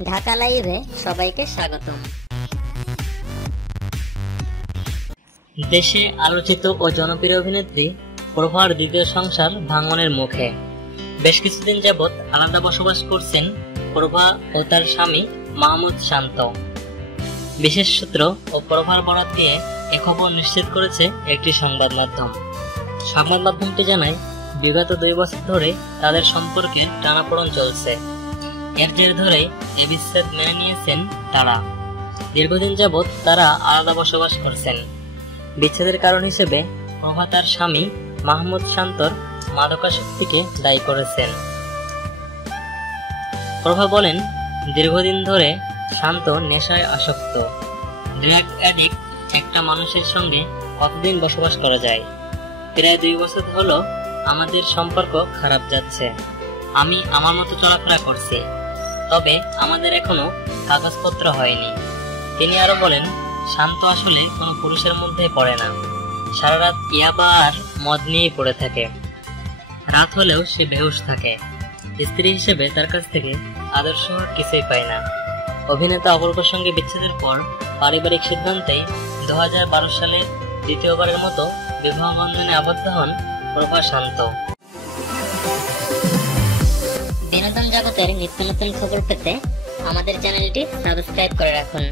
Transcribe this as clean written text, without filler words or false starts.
ঢাকা লাইভে সবাইকে স্বাগতম। দেশে আলোচিত ও জনপ্রিয় অভিনেত্রী প্রভার দ্বিতীয় সংসার ভাঙনের মুখে। বেশ কিছুদিন যাবৎ আলাদা বসবাস করছেন প্রভা ও তার স্বামী মাহমুদ শান্ত। বিশেষ সূত্র ও প্রভার বরাত দিয়ে এ খবর নিশ্চিত করেছে একটি সংবাদ মাধ্যম। সংবাদ মাধ্যমটি জানায়, বিগত 2 বছর ধরে তাদের সম্পর্কে টানাপোড়েন চলছে। এর জের ধরে এ বিচ্ছেদ মেনে নিয়েছেন তারা। দীর্ঘদিন যাবৎ তারা আলাদা বসবাস করছেন। বিচ্ছেদের কারণ হিসেবে প্রভা তার স্বামী মাহমুদ শান্তর মাদকাসক্তিকে দায়ী করেছেন। প্রভা বলেন, দীর্ঘদিন ধরে শান্ত নেশায় আসক্ত। ড্রাগ অ্যাডিক্ট একটা মানুষের সঙ্গে কতদিন বসবাস করা যায়? প্রায় 2 বছর হলো আমাদের সম্পর্ক খারাপ যাচ্ছে। আমি আমার মতো চলাফেরা করছি, তবে আমাদের এখনো কাগজপত্র হয়নি। তিনি আরো বলেন, শান্ত আসলে কোনো পুরুষের মধ্যে পড়ে না। সারা রাত ইয়াবা আর মদ নিয়েই পড়ে থাকে। রাত হলেও সে বেহুশ থাকে। স্ত্রী হিসেবে তার কাছ থেকে আদর্শ কিছুই পায় না। অভিনেতা অপূর্বর সঙ্গে বিচ্ছেদের পর পারিবারিক সিদ্ধান্তেই 2012 সালে দ্বিতীয়বারের মতো বিবাহ বন্ধনে আবদ্ধ হন প্রভা শান্ত। বিনোদন জগতের নিত্য নতুন খবর পেতে আমাদের চ্যানেলটি সাবস্ক্রাইব করে রাখুন।